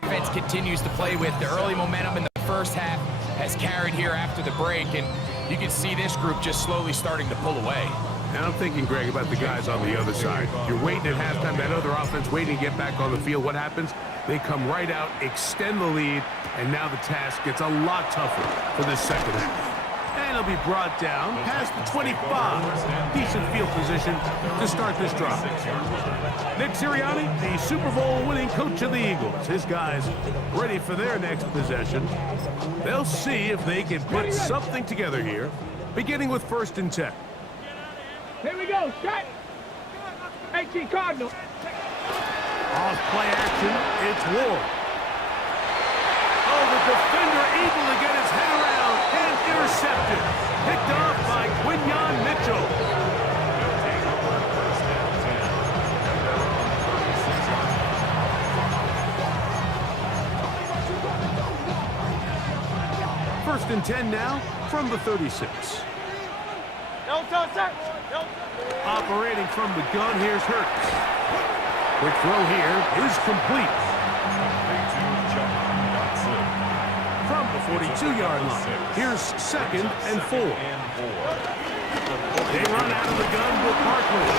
Defense continues to play with. The early momentum in the first half has carried here after the break, and you can see this group just slowly starting to pull away. And I'm thinking, Greg, about the guys on the other side. You're waiting at halftime, that other offense waiting to get back on the field. What happens? They come right out, extend the lead, and now the task gets a lot tougher for this second half. And it'll be brought down past the 25. Decent field position to start this drive. Nick Sirianni, the Super Bowl winning coach of the Eagles. His guys ready for their next possession. They'll see if they can put something together here, beginning with 1st and 10. Here we go, strike. 18 Cardinal. Off play action, it's Ward. Oh, the defender able to get his head around and intercepted. Picked off by Quinyon Mitchell. First and 10 now from the 36. Operating from the gun, here's Hurts. Quick throw here is complete. From the 42-yard line, here's 2nd and 4. They run out of the gun with Barkley.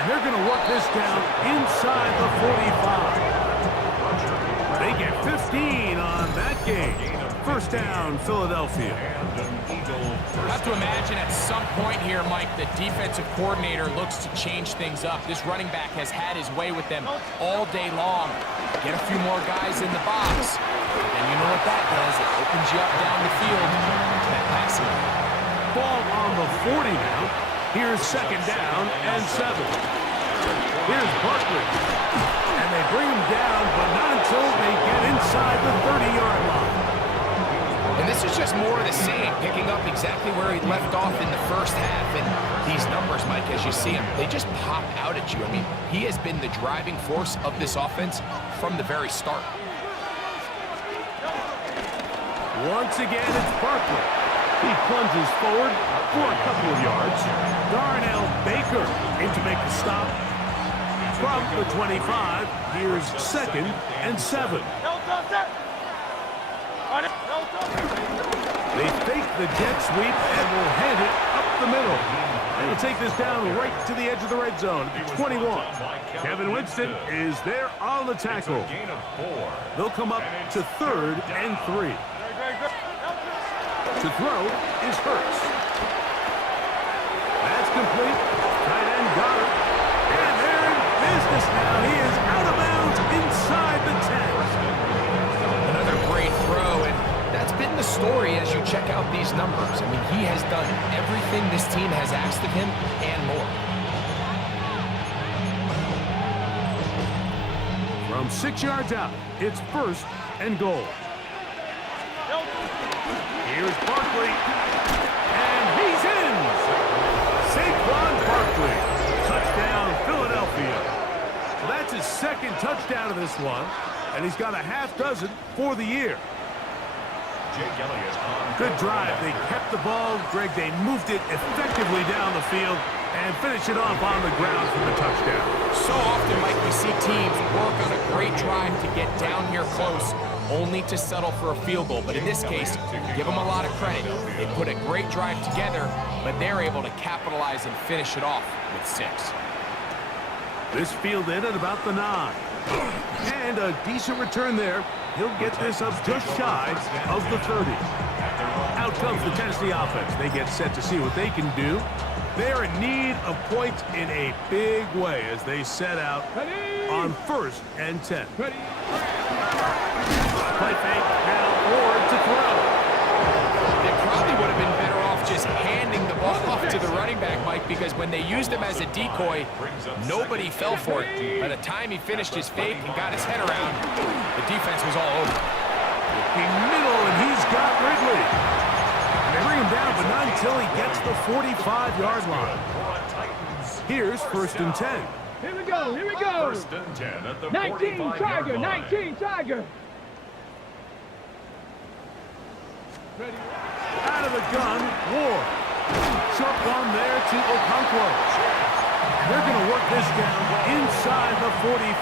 And they're going to work this down inside the 45. They get 15 on that game. First down, Philadelphia. I have to imagine at some point here, Mike, the defensive coordinator looks to change things up. This running back has had his way with them all day long. Get a few more guys in the box. And you know what that does? It opens you up down the field to that passing. Ball on the 40 now. Here's 2nd down and 7. Here's Barkley. And they bring him down, but not until they get inside the 30-yard line. And this is just more of the same, picking up exactly where he left off in the first half. And these numbers, Mike, as you see them, they just pop out at you. I mean, he has been the driving force of this offense from the very start. Once again, it's Barkley. He plunges forward for a couple of yards. Darnell Baker in to make the stop. From the 25, here's 2nd and 7. They fake the jet sweep and will hand it up the middle. They will take this down right to the edge of the red zone at 21. Kevin Winston is there on the tackle. They'll come up to 3rd and 3. To throw is Hurts. That's complete. Tight end got it. And they're in business now. He is out of bounds inside the 10. Another great throw, and that's been the story as you check out these numbers. I mean, he has done everything this team has asked of him and more. From 6 yards out, it's 1st and goal. Here's Barkley, and he's in! Saquon Barkley, touchdown Philadelphia. So that's his 2nd touchdown of this one, and he's got a half dozen for the year. Good drive. They kept the ball. Greg, they moved it effectively down the field and finish it off on the ground for the touchdown. So often, Mike, we see teams work on a great drive to get down here close, only to settle for a field goal. But in this case, give them a lot of credit. They put a great drive together, but they're able to capitalize and finish it off with 6. This fielded at about the 9. And a decent return there. He'll get this up just shy of the 30. Out comes the Tennessee offense. They get set to see what they can do. They're in need of points in a big way as they set out on 1st and 10. Play fake, now Ward to throw. They probably would have been better off just handing the ball off to the running back, Mike, because when they used him as a decoy, nobody fell for it. By the time he finished his fake and got his head around, the defense was all over. In middle, and he's got Ridley. And they bring him down, but not until he gets the 45-yard line. Here's 1st and 10. Here we go, here we go. 1st and 10 at the 19 Tiger, 45-yard line. 19 Tiger. Out of the gun, Ward. Sharp one there to Okonkwo. They're going to work this down inside the 45.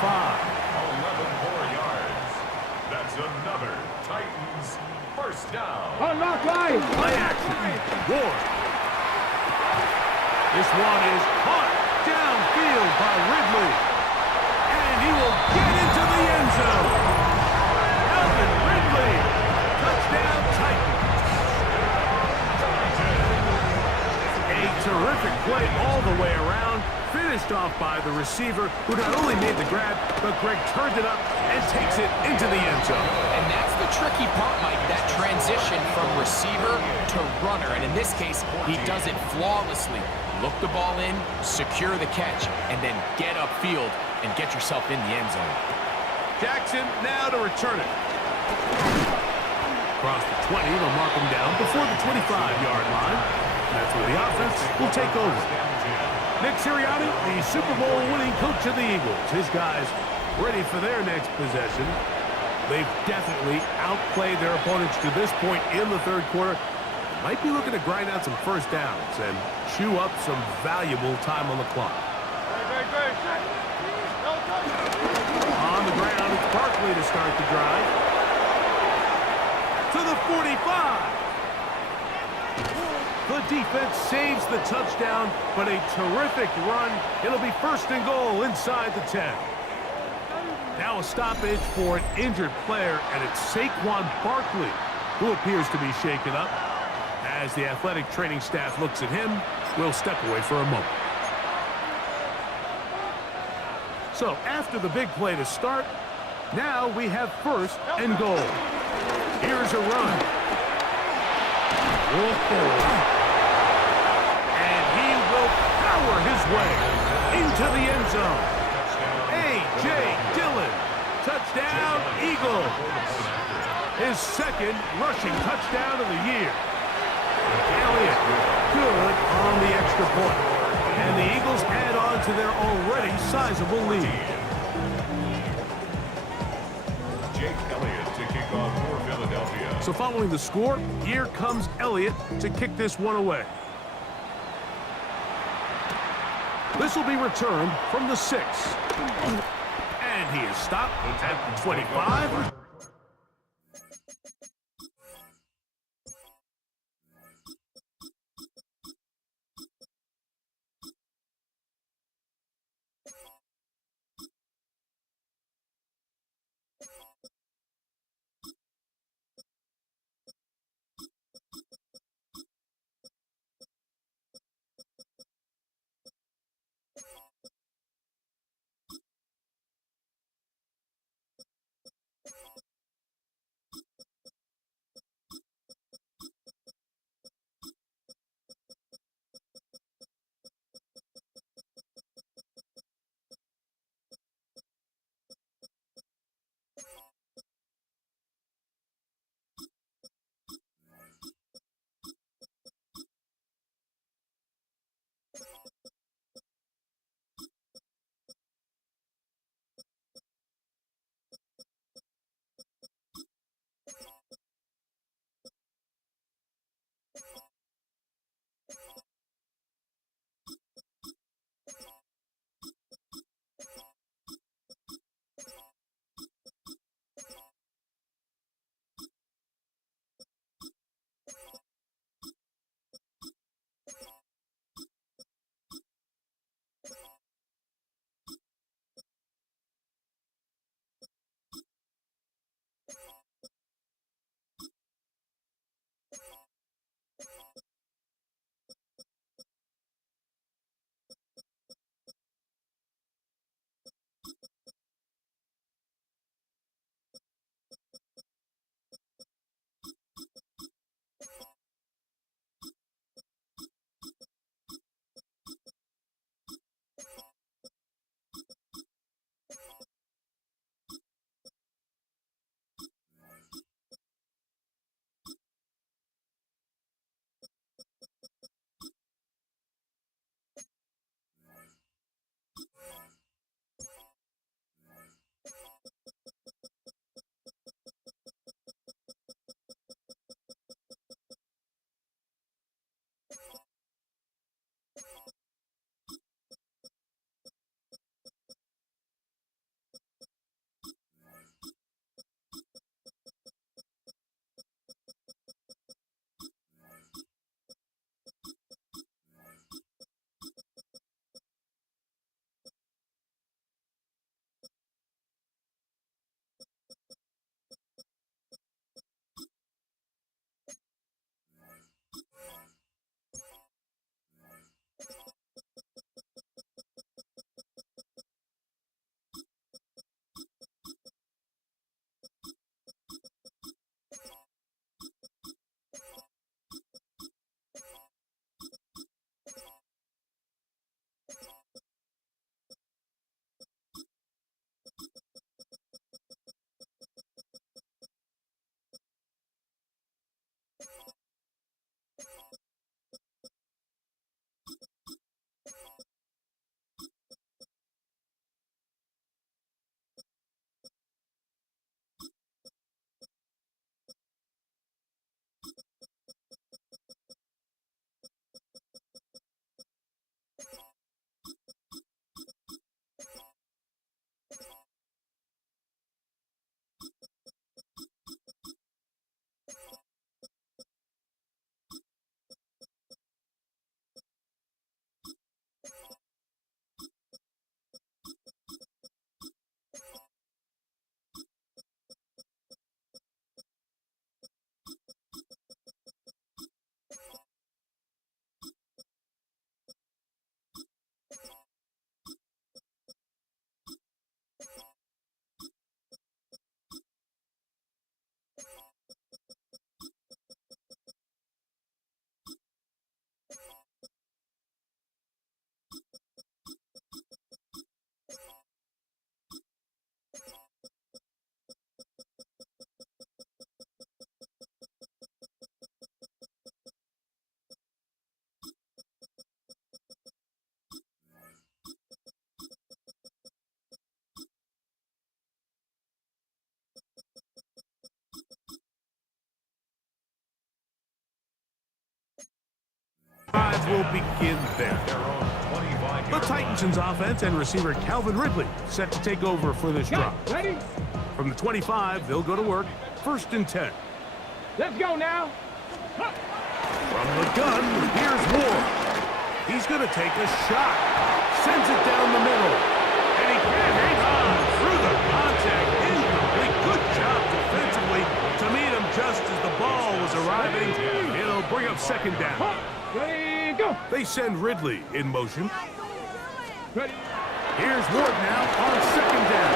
11 more yards. First down. Unlock line. Play action. Ward. This one is caught downfield by Ridley. And he will get into the end zone. Alvin Ridley. Touchdown Titans. A terrific play all the way around. Finished off by the receiver, who not only made the grab, but Greg turned it up and takes it into the end zone. And that's the tricky part, Mike, that transition from receiver to runner. And in this case, he does it flawlessly. Look the ball in, secure the catch, and then get upfield and get yourself in the end zone. Jackson now to return it. Across the 20, they'll mark him down before the 25-yard line. That's where the offense will take over. Nick Sirianni, the Super Bowl winning coach of the Eagles. His guys ready for their next possession. They've definitely outplayed their opponents to this point in the third quarter. Might be looking to grind out some first downs and chew up some valuable time on the clock. On the ground, it's Barkley to start the drive. To the 45. The defense saves the touchdown, but a terrific run. It'll be first and goal inside the 10. Now a stoppage for an injured player, and it's Saquon Barkley who appears to be shaken up. As the athletic training staff looks at him, we'll step away for a moment. So after the big play to start, now we have first and goal. Here's a run. Whoa. Power his way into the end zone. A.J. Dillon, touchdown Eagles. His second rushing touchdown of the year. Elliott, good on the extra point. And the Eagles add on to their already sizable lead. Jake Elliott to kick off for Philadelphia. So following the score, here comes Elliott to kick this one away. This will be returned from the 6. And he is stopped at the 25. begin there. Their own 25-yard The Titans' offense and receiver Calvin Ridley set to take over for this Got drive. it. Ready? From the 25, they'll go to work. 1st and 10. Let's go now. From the gun, here's Ward. He's going to take a shot. Sends it down the middle. And he can't hang on through the contact. Incomplete. Good job defensively to meet him just as the ball was arriving. It'll bring up 2nd down. Ready, go. They send Ridley in motion. Ready. Here's Ward now on 2nd down.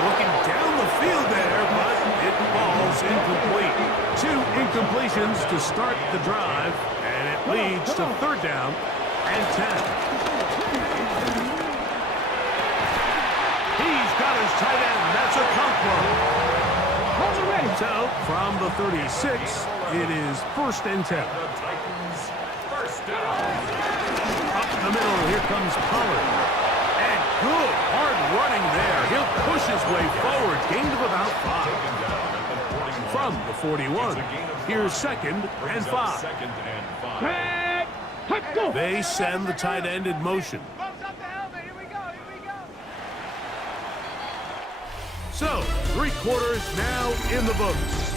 Looking down the field there, but it falls incomplete. 2 incompletions to start the drive, and it leads to 3rd down and 10. He's got his tight end. That's a Conklin. Hold it ready. So, from the 36, it is 1st and 10. The Titans, first down. Up the middle, here comes Pollard. And good, hard running there. He'll push his way forward. Gain of about 5. Taken down at the 41. From the 41, here's 2nd and Brings up 5. 2nd and 5. Back. Let's go. They send the tight end in motion. So, 3 quarters now in the books.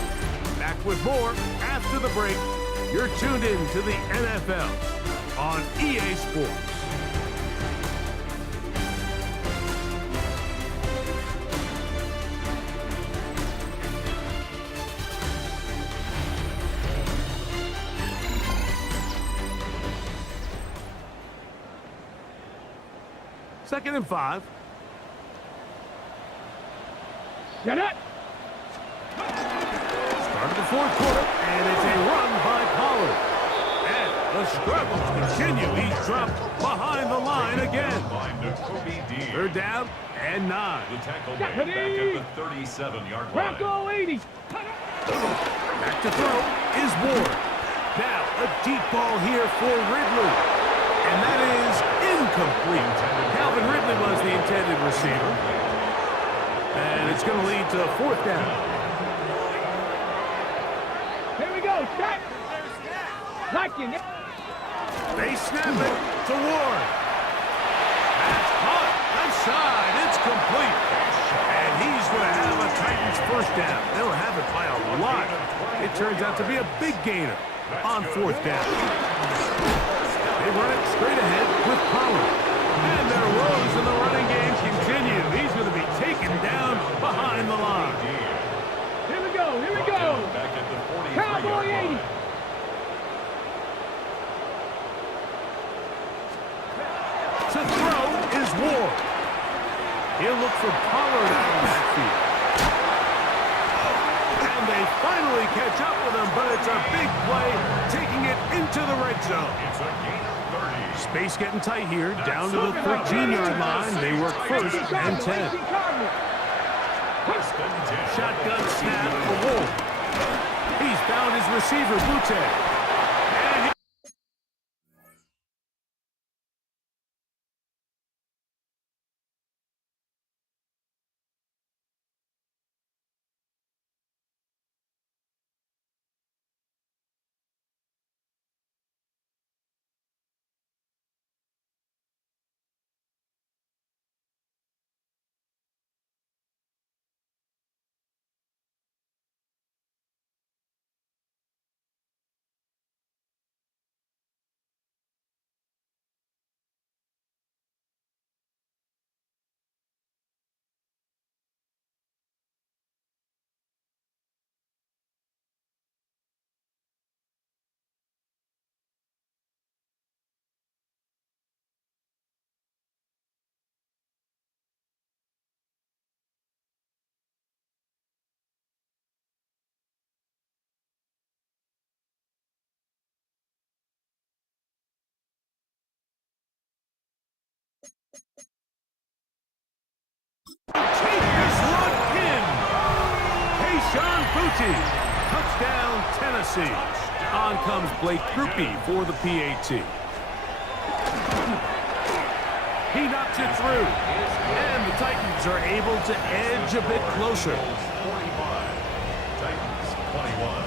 Back with more after the break. You're tuned in to the NFL on EA Sports. Second and 5. Get it. Start of the 4th quarter, and it's a run by Pollard. And the struggles continue. He's dropped behind the line again. By Nakobe Dean. 3rd down and 9. The tackle Got made it. back at the 37-yard line. Bronco 80. Back to throw is Ward. Now, a deep ball here for Ridley. And that is incomplete. Calvin Ridley was the intended receiver. And it's going to lead to 4th down. Here we go. Shot. Locking it. They snap it to Ward. That's caught. Left side. It's complete. And he's going to have a Titans 1st down. They'll have it by a lot. It turns out to be a big gainer on 4th down. They run it straight ahead with Pollard. And their woes in the running game continue. He's going to be taken down behind the line. Here we go. Here we go. Back at the 43-yard Cowboy 80. line. To throw is Ward. He'll look for Pollard out of the backfield. And they finally catch up with him, but it's a big play, taking it into the red zone. It's a gain of 30. Space getting tight here, down to the 13-yard line. They work 1st and 10. First and 10. Shotgun snap for Wolf. He's found his receiver, Butte. And he take this one in. Tayshaun Butte. Touchdown, Tennessee. On comes Blake Grupe for the PAT. He knocks it through. And the Titans are able to edge a bit closer. 45. Titans 21.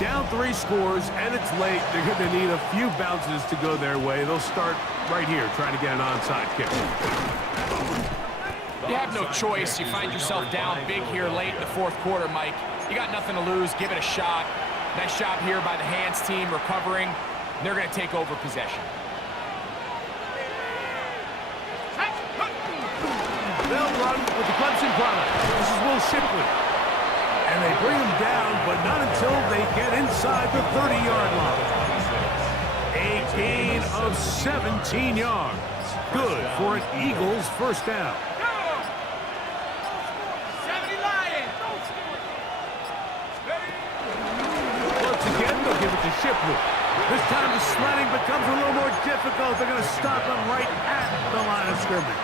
Down 3 scores, and it's late. They're going to need a few bounces to go their way. They'll start right here trying to get an onside kick. You have no choice. You find yourself down big here late in the fourth quarter, Mike. You got nothing to lose. Give it a shot. Nice job here by the hands team recovering. They're going to take over possession. They'll run with the Clemson product. This is Will Shipley. And they bring him down, but not until they get inside the 30-yard line. A gain of 17 yards. Good for an Eagles first down. Once again, they'll give it to Shipley. This time the sledding becomes a little more difficult. They're going to stop him right at the line of scrimmage.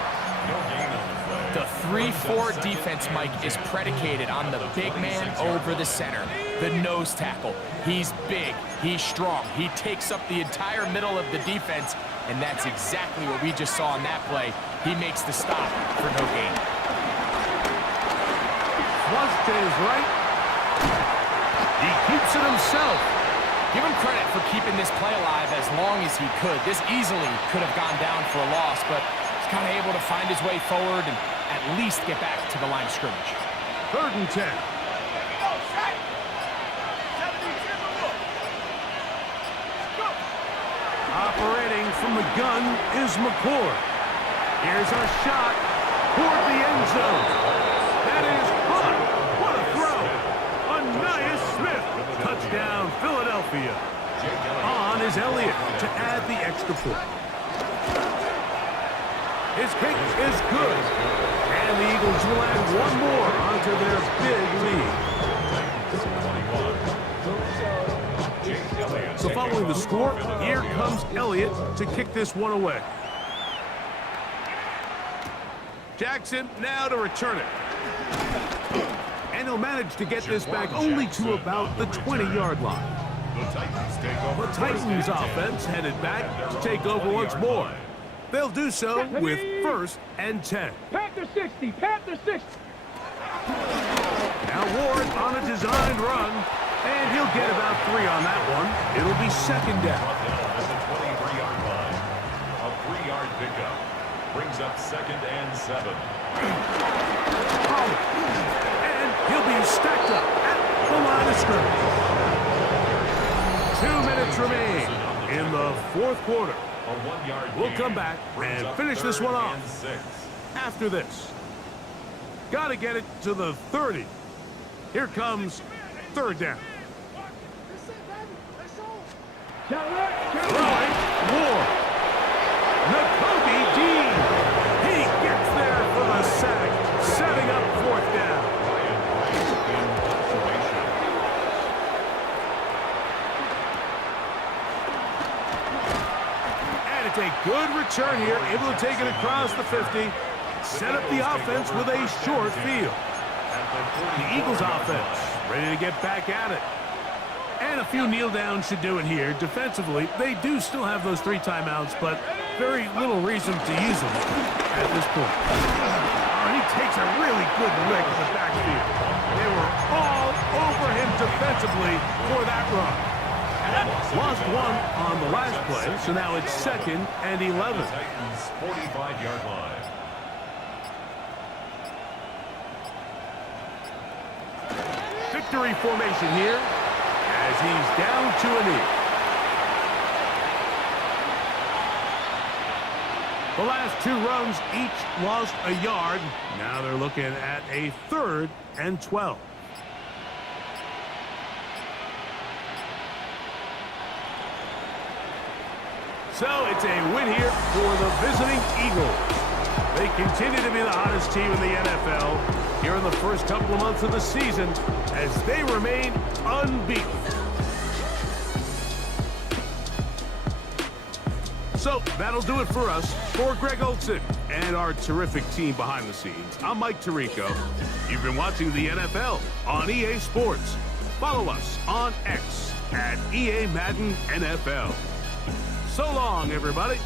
The 3-4 defense, Mike, is predicated on the big man over the center, the nose tackle. He's big, he's strong, he takes up the entire middle of the defense, and that's exactly what we just saw in that play. He makes the stop for no gain. Flush to his right. He keeps it himself. Give him credit for keeping this play alive as long as he could. This easily could have gone down for a loss, but he's kind of able to find his way forward and at least get back to the line of scrimmage. 3rd and 10. Operating from the gun is McCord. Here's a shot toward the end zone. That is caught. What a throw. Anais Smith. Touchdown, Philadelphia. On is Elliott to add the extra point. His kick is good. And the Eagles will add one more onto their big lead. So following the score, here comes Elliott to kick this one away. Jackson now to return it. And he'll manage to get this back only to about the 20-yard line. The Titans offense headed back to take over once more. They'll do so with 1st and 10. Panther 60, Panther 60. Now Ward on a designed run, and he'll get about 3 on that one. It'll be 2nd down. At the 23-yard line. A 3-yard pickup brings up 2nd and 7. And he'll be stacked up at the line of scrimmage. 2 minutes remain in the 4th quarter. We'll come back and finish this one off after this. Got to get it to the 30. Here comes 3rd down. Throwing Ward. Nakobe Dean. He gets there for the sack, setting up 4th down. And it's a good return here, able to take it across the 50, set up the offense with a short field. The Eagles offense ready to get back at it. And a few kneel downs should do it here. Defensively, they do still have those 3 timeouts, but very little reason to use them at this point. Oh, he takes a really good lick in the backfield. They were all over him defensively for that run. Lost 1 on the last play, so now it's 2nd and 11. Titans 45-yard line. Victory formation here as he's down to a knee. The last 2 runs each lost a yard. Now they're looking at a 3rd and 12. So it's a win here for the visiting Eagles. They continue to be the hottest team in the NFL here in the first couple of months of the season as they remain unbeaten. So that'll do it for us. For Greg Olsen and our terrific team behind the scenes, I'm Mike Tirico. You've been watching the NFL on EA Sports. Follow us on X at EA Madden NFL. So long, everybody.